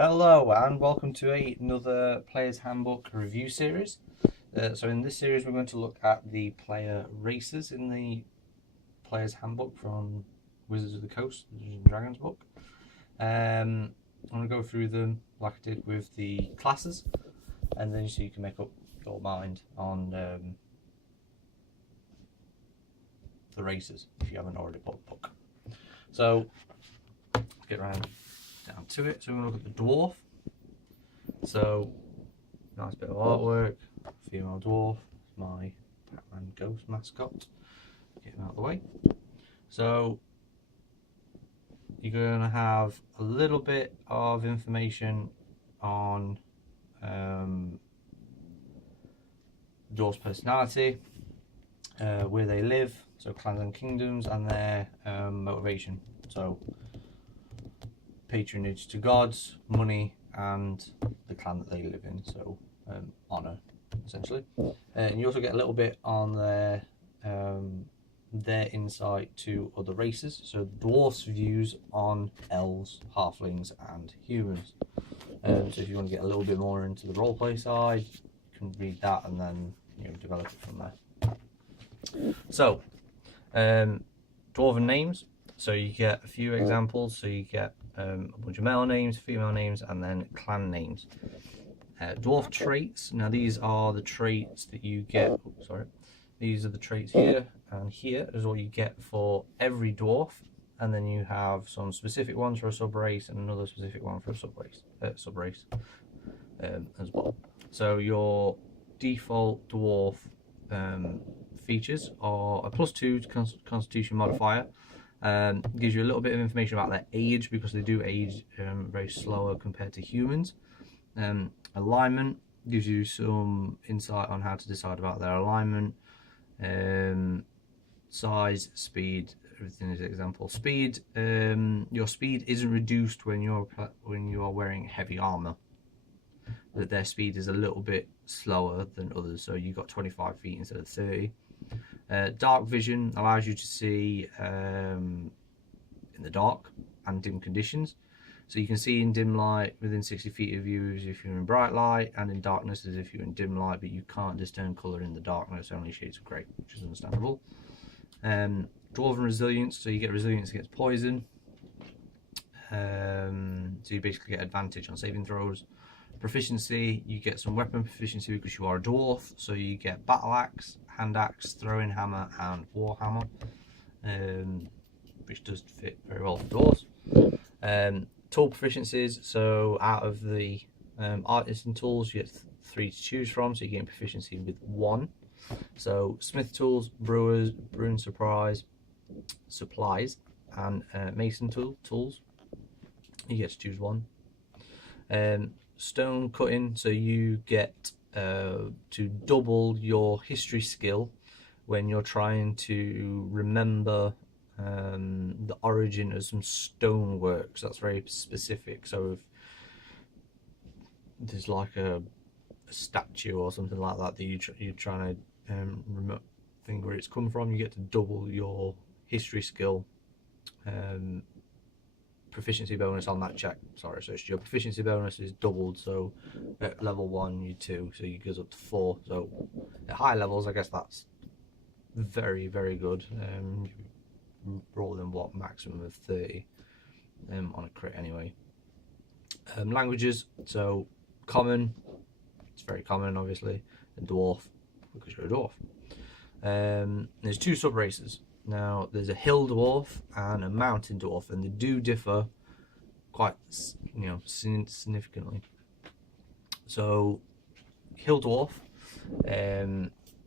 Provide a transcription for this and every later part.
Hello and welcome to another Players Handbook review series. So in this series we're going to look at the player races in the Players Handbook from Wizards of the Coast, Dungeons and Dragons book. I'm going to go through them like I did with the classes, and then so you can make up your mind on the races if you haven't already bought the book. So let's get down to it. So we're going to look at the dwarf. So nice bit of artwork, female dwarf, my Pac-Man ghost mascot. Get him out of the way. So you're going to have a little bit of information on dwarf's personality, where they live, so clans and kingdoms, and their motivation. So patronage to gods, money, and the clan that they live in, so honour essentially. And you also get a little bit on their insight to other races, so the dwarfs' views on elves, halflings and humans. So if you want to get a little bit more into the roleplay side, you can read that and then develop it from there. So dwarven names, so you get a few examples. So you get a bunch of male names, female names, and then clan names. Dwarf traits, now these are the traits that you get, these are the traits here, and here is what you get for every dwarf, and then you have some specific ones for a sub-race and another specific one for a sub-race as well. So your default dwarf features are a +2 constitution modifier. Gives you a little bit of information about their age, because they do age very slower compared to humans. Alignment gives you some insight on how to decide about their alignment. Size, speed, everything is example. Speed, your speed isn't reduced when you are wearing heavy armor. That their speed is a little bit slower than others, so you got 25 feet instead of 30. Dark vision allows you to see in the dark and dim conditions, so you can see in dim light within 60 feet of you as if you're in bright light, and in darkness as if you're in dim light, but you can't discern colour in the darkness, only shades of grey, which is understandable. Dwarven resilience, so you get resilience against poison, so you basically get advantage on saving throws. Proficiency, you get some weapon proficiency because you are a dwarf, so you get battle axe, hand axe, throwing hammer, and war hammer, which does fit very well for dwarves. Tool proficiencies, so out of the artisan tools you get 3 to choose from, so you gain proficiency with 1. So smith tools, brewing supplies, and mason tools, you get to choose 1. Stone cutting, so you get to double your history skill when you're trying to remember the origin of some stonework. So that's very specific. So if there's like a statue or something like that that you're trying to think where it's come from, you get to double your history skill proficiency bonus on that check. So your proficiency bonus is doubled, so at level 1 you 2, so it goes up to 4. So at high levels I guess that's very, very good. Rolling what, maximum of 30 on a crit anyway. Languages, so common, it's very common obviously, and dwarf because you're a dwarf. There's 2 sub races. Now there's a hill dwarf and a mountain dwarf, and they do differ quite significantly. So hill dwarf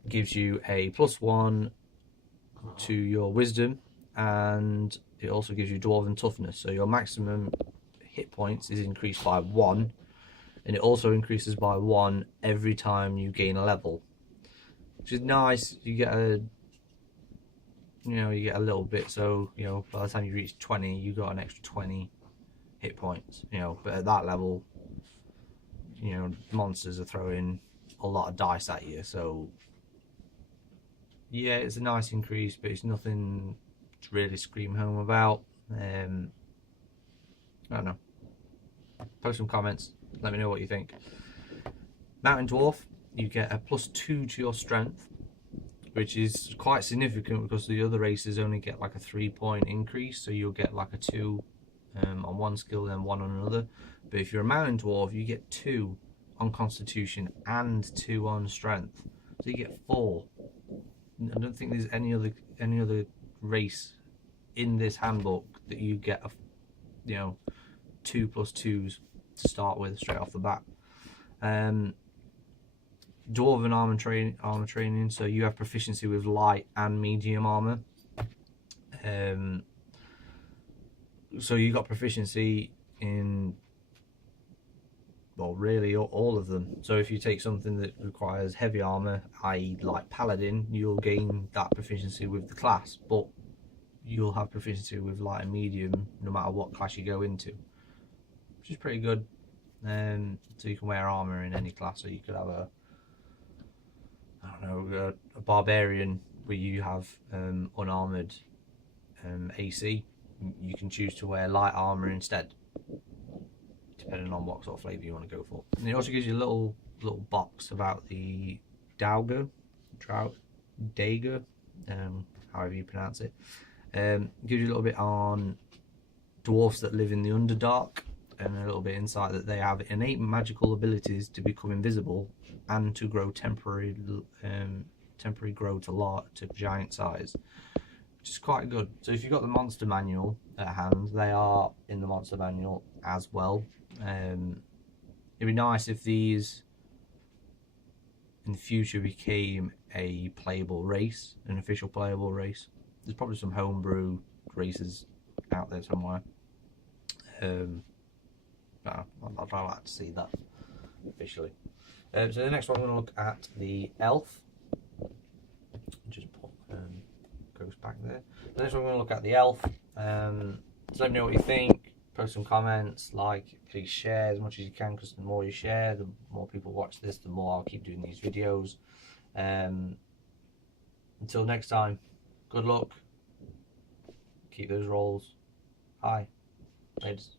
gives you a +1 to your wisdom, and it also gives you dwarven toughness, so your maximum hit points is increased by 1, and it also increases by 1 every time you gain a level, which is nice. You get a little bit, so by the time you reach 20 you got an extra 20 hit points, but at that level monsters are throwing a lot of dice at you, so yeah, it's a nice increase, but it's nothing to really scream home about. I don't know. Post some comments. Let me know what you think. Mountain Dwarf, you get a +2 to your strength, which is quite significant because the other races only get like a 3-point increase, so you'll get like a 2 on one skill and 1 on another. But if you're a Mountain Dwarf, you get 2 on Constitution and 2 on Strength, so you get 4. I don't think there's any other race in this handbook that you get 2 + 2s to start with straight off the bat. Dwarven armor training, so you have proficiency with light and medium armor. So you got proficiency in, well, really all of them. So if you take something that requires heavy armor, i.e. like Paladin, you'll gain that proficiency with the class, but you'll have proficiency with light and medium no matter what class you go into, which is pretty good. So you can wear armor in any class, so you could have a barbarian where you have unarmored AC. You can choose to wear light armor instead, depending on what sort of flavour you want to go for. And it also gives you a little box about the Dauga, however you pronounce it. Gives you a little bit on dwarfs that live in the Underdark, and a little bit insight that they have innate magical abilities to become invisible and to grow temporary grow to giant size, which is quite good. So if you've got the monster manual at hand, they are in the monster manual as well. It'd be nice if these in the future became a playable race, an official playable race. There's probably some homebrew races out there somewhere. I'd like to see that officially. So the next one, we're going to look at the elf. Just put goes back there. The next one, we're going to look at the elf. So let me know what you think. Post some comments. Like, please share as much as you can, because the more you share, the more people watch this, the more I'll keep doing these videos. Until next time, good luck. Keep those rolls high. Ladies.